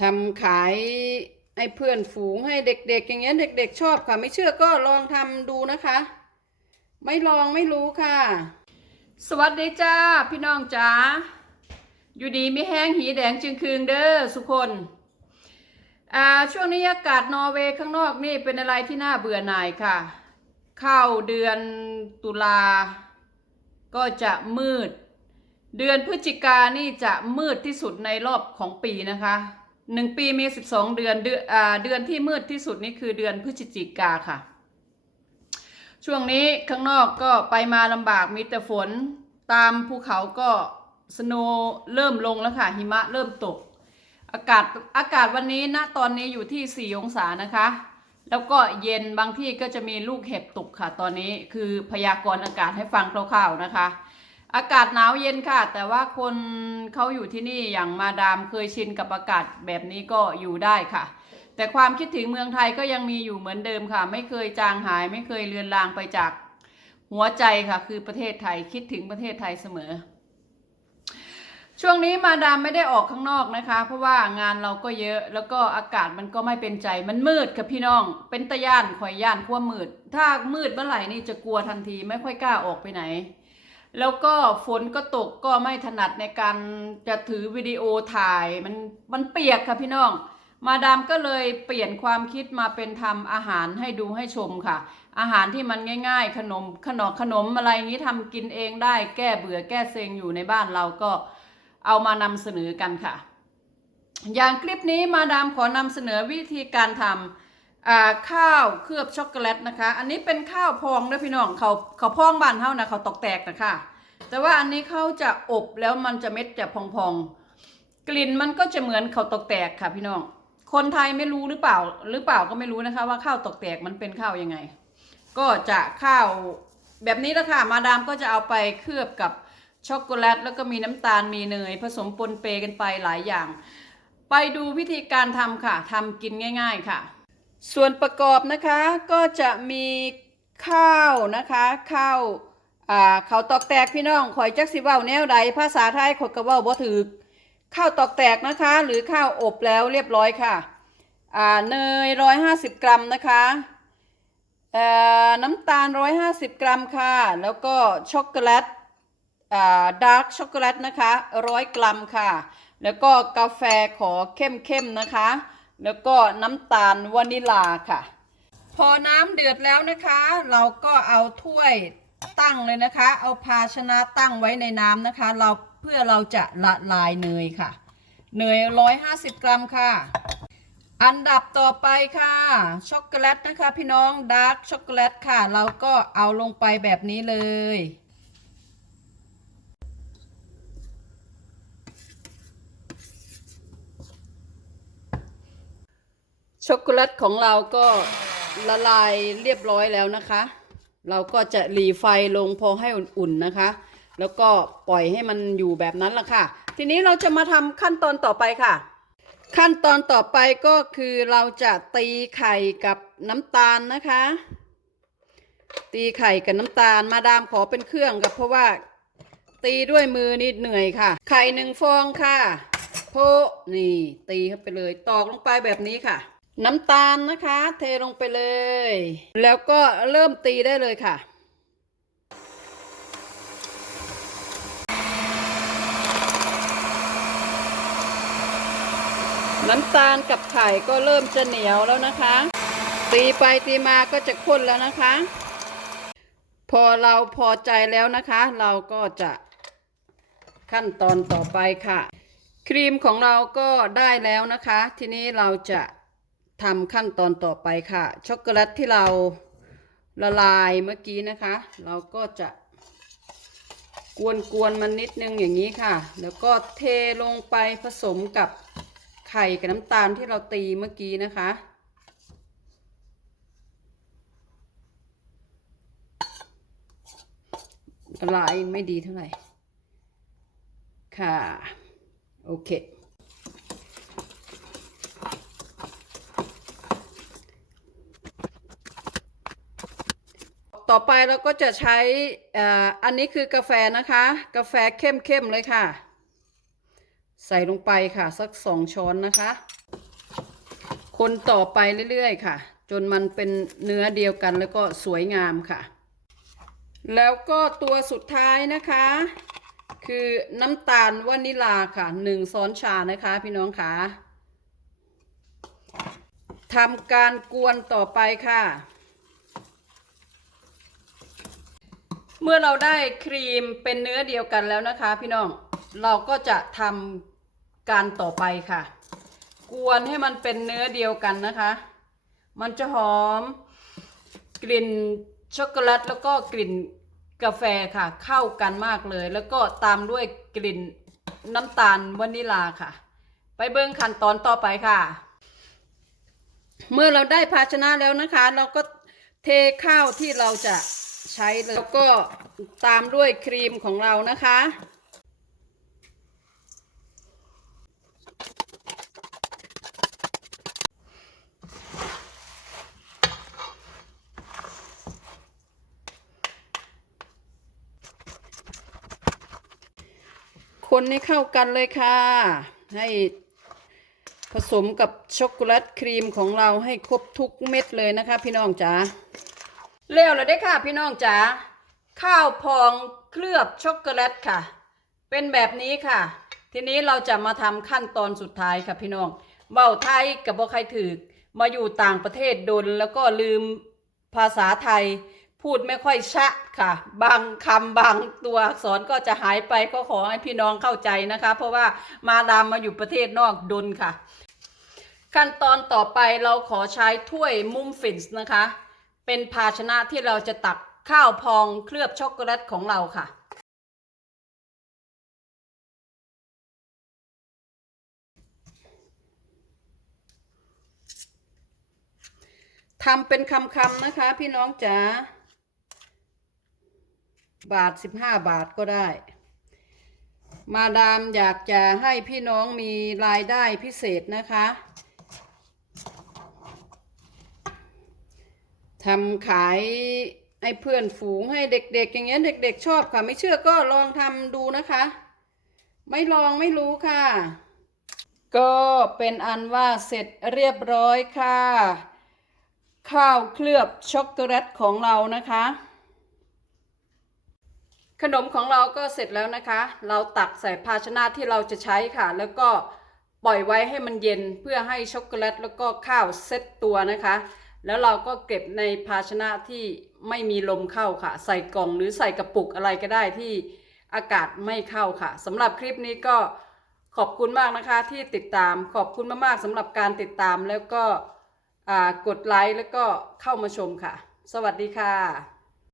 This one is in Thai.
ทำขายให้เพื่อนฝูงให้เด็กๆ อย่างเงี้ยเด็ก ๆ ชอบค่ะ ไม่เชื่อก็ลองทำดูนะคะ ไม่ลองไม่รู้ค่ะ สวัสดีจ้าพี่น้องจ้าอยู่ดีไม่แห้งหีแดงจึงคืงเด้อสุคนอ่าช่วงนี้อากาศนอร์เวย์ข้างนอกนี่เป็นอะไรที่น่าเบื่อหน่ายค่ะ เข้าเดือนตุลาก็จะมืด เดือนพฤศจิกานี่จะมืดที่สุดในรอบของปีนะคะ หนึ่งปีมีสิบสองเดือนเดือนเดือนที่มืดที่สุดนี่คือเดือนพฤศจิกาค่ะ ช่วงนี้ข้างนอกก็ไปมาลำบากมีแต่ฝนตามภูเขาก็สโนเริ่มลงแล้วค่ะ หิมะเริ่มตก อากาศอากาศวันนี้ณตอนนี้อยู่ที่ 4 องศานะคะ แล้วก็เย็นบางที่ก็จะมีลูกเห็บตกค่ะ ตอนนี้คือพยากรณ์อากาศให้ฟังคร่าวๆนะคะ อากาศหนาวเย็นค่ะ แต่ว่าคนเขาอยู่ที่นี่อย่างมาดามเคยชินกับอากาศแบบนี้ก็อยู่ได้ค่ะ แต่ความคิดถึงเมืองไทยก็ยังมีอยู่เหมือนเดิมค่ะ ไม่เคยจางหาย ไม่เคยเลือนลางไปจากหัวใจค่ะ คือประเทศไทยคิดถึงประเทศไทยเสมอ ช่วงนี้มาดามไม่ได้ออกข้างนอกนะคะ เพราะว่างานเราก็เยอะแล้วก็อากาศมันก็ไม่เป็นใจมันมืดค่ะพี่น้อง เป็นตะย่านคอยย่านขั้วมืด ถ้ามืดเมื่อไหร่นี่จะกลัวทันทีไม่ค่อยกล้าออกไปไหน แล้วก็ฝนก็ตกก็ไม่ถนัดในการจะถือวิดีโอถ่ายมันมันเปียกค่ะพี่น้อง มาดามก็เลยเปลี่ยนความคิดมาเป็นทำอาหารให้ดูให้ชมค่ะ อาหารที่มันง่าย ๆ ขนมขนมขนมอะไรงนี้ทำกินเองได้แก้เบื่อแก้เซ็งอยู่ในบ้านเราก็เอามานำเสนอกันค่ะ อย่างคลิปนี้มาดามขอนำเสนอวิธีการทำ ข้าวเคลือบช็อกโกแลตนะคะ อันนี้เป็นข้าวพองนะพี่น้องเขาเขาพองบ้านเท่านะเขาตอกแตกนะคะ แต่ว่าอันนี้เขาจะอบแล้วมันจะเม็ดจะพองๆ กลิ่นมันก็จะเหมือนข้าวตอกแตกค่ะพี่น้อง คนไทยไม่รู้หรือเปล่าหรือเปล่าก็ไม่รู้นะคะ ว่าข้าวตอกแตกมันเป็นข้าวยังไง ก็จะข้าวแบบนี้ละค่ะ มาดามก็จะเอาไปเคลือบกับช็อกโกแลตแล้วก็มีน้ำตาลมีเนย ผสมปนเปกันไปหลายอย่าง ไปดูวิธีการทำค่ะทำกินง่าย ๆ ค่ะ ส่วนประกอบนะคะก็จะมีข้าวนะคะข้าวอ่าข้าวตอกแตกพี่น้องข่อยจักสิเว้าแนวใดภาษาไทยข่อยก็เว้าบ่ถูกข้าวตอกแตกนะคะ หรือข้าวอบแล้วเรียบร้อยค่ะอ่าเนย150กรัมนะคะเอ่อน้ำตาล 150 กรัมค่ะ แล้วก็ช็อกโกแลตอ่าดาร์กช็อกโกแลตนะคะ 100 กรัมค่ะ แล้วก็กาแฟขอเข้มๆนะคะ แล้วก็น้ำตาลวานิลาค่ะ พอน้ำเดือดแล้วนะคะ เราก็เอาถ้วยตั้งเลยนะคะ เอาภาชนะตั้งไว้ในน้ำนะคะ เราเพื่อเราจะละลายเนยค่ะ เนย 150 กรัมค่ะ อันดับต่อไปค่ะ ช็อกโกแลตนะคะ พี่น้องดาร์กช็อกโกแลตค่ะ เราก็เอาลงไปแบบนี้เลย ช็อกโกแลตของเราก็ละลายเรียบร้อยแล้วนะคะ เราก็จะหลีไฟลงพอให้อุ่นๆนะคะ แล้วก็ปล่อยให้มันอยู่แบบนั้นละค่ะ ทีนี้เราจะมาทำขั้นตอนต่อไปค่ะ ขั้นตอนต่อไปก็คือเราจะตีไข่กับน้ำตาลนะคะ ตีไข่กับน้ำตาลมาดามขอเป็นเครื่องกับเพราะว่าตีด้วยมือนี่เหนื่อยค่ะ ไข่หนึ่งฟองค่ะโพนี่ตีเข้าไปเลยตอกลงไปแบบนี้ค่ะ น้ำตาลนะคะ เทลงไปเลย แล้วก็เริ่มตีได้เลยค่ะน้ำตาลกับไข่ก็เริ่มจะเหนียวแล้วนะคะ ตีไปตีมาก็จะข้นแล้วนะคะ พอเราพอใจแล้วนะคะ เราก็จะขั้นตอนต่อไปค่ะ ครีมของเราก็ได้แล้วนะคะ ทีนี้เราจะ ทำขั้นตอนต่อไปค่ะ ช็อกโกแลตที่เราละลายเมื่อกี้นะคะ เราก็จะกวนๆมันนิดนึงอย่างนี้ค่ะ แล้วก็เทลงไปผสมกับไข่กับน้ำตาลที่เราตีเมื่อกี้นะคะ ละลายไม่ดีเท่าไหร่ ค่ะ โอเค ต่อไปเราก็จะใช้อ่ออันนี้คือกาแฟนะคะ กาแฟเข้มๆเลยค่ะ ใส่ลงไปค่ะ สักสองช้อนนะคะ คนต่อไปเรื่อยๆค่ะ จนมันเป็นเนื้อเดียวกันแล้วก็สวยงามค่ะ แล้วก็ตัวสุดท้ายนะคะ คือน้ำตาลวานิลาค่ะหนึ่งช้อนชานะคะ พี่น้องค่ะทำการกวนต่อไปค่ะ เมื่อเราได้ครีมเป็นเนื้อเดียวกันแล้วนะคะ พี่น้องเราก็จะทำการต่อไปค่ะ กวนให้มันเป็นเนื้อเดียวกันนะคะ มันจะหอม กลิ่นช็อกโกแลตแล้วก็กลิ่นกาแฟค่ะ เข้ากันมากเลย แล้วก็ตามด้วยกลิ่นน้ำตาลวานิลาค่ะ ไปเบิ้งขั้นตอนต่อไปค่ะ เมื่อเราได้ภาชนะแล้วนะคะ เราก็เทข้าวที่เราจะ ใช้เลยแล้วก็ตามด้วยครีมของเรานะคะ คนให้เข้ากันเลยค่ะ ให้ผสมกับช็อกโกแลตครีมของเราให้ครบทุกเม็ดเลยนะคะพี่น้องจ๋า เร็วเลยได้ค่ะพี่น้องจ๋าข้าวพองเคลือบช็อกโกแลตค่ะ เป็นแบบนี้ค่ะ ทีนี้เราจะมาทำขั้นตอนสุดท้ายค่ะพี่น้องเบาไทยกับบ่ใครถือมาอยู่ต่างประเทศโดนแล้วก็ลืมภาษาไทย พูดไม่ค่อยชะค่ะ บางคำบางตัวอักษรก็จะหายไปก็ขอให้พี่น้องเข้าใจนะคะ เพราะว่ามาดามมาอยู่ประเทศนอกดนค่ะ ขั้นตอนต่อไปเราขอใช้ถ้วยมุมฟินส์นะคะ เป็นภาชนะที่เราจะตักข้าวพองเคลือบช็อกโกแลตของเราค่ะ ทำเป็นคำๆนะคะพี่น้องจ๋า บาทสิบห้าบาทก็ได้ มาดามอยากจะให้พี่น้องมีรายได้พิเศษนะคะ ทำขายให้เพื่อนฝูงให้เด็ก ๆ อย่างเงี้ยเด็ก ๆ ชอบค่ะ ไม่เชื่อก็ลองทำดูนะคะ ไม่ลองไม่รู้ค่ะ ก็เป็นอันว่าเสร็จเรียบร้อยค่ะ ข้าวเคลือบช็อกโกแลตของเรานะคะ ขนมของเราก็เสร็จแล้วนะคะ เราตักใส่ภาชนะที่เราจะใช้ค่ะ แล้วก็ปล่อยไว้ให้มันเย็นเพื่อให้ช็อกโกแลตแล้วก็ข้าวเซ็ตตัวนะคะ แล้วเราก็เก็บในภาชนะที่ไม่มีลมเข้าค่ะ ใส่กล่องหรือใส่กระปุกอะไรก็ได้ที่อากาศไม่เข้าค่ะสำหรับคลิปนี้ก็ขอบคุณมากนะคะที่ติดตามขอบคุณมากๆสำหรับการติดตามแล้วก็กดไลค์แล้วก็เข้ามาชมค่ะ สวัสดีค่ะ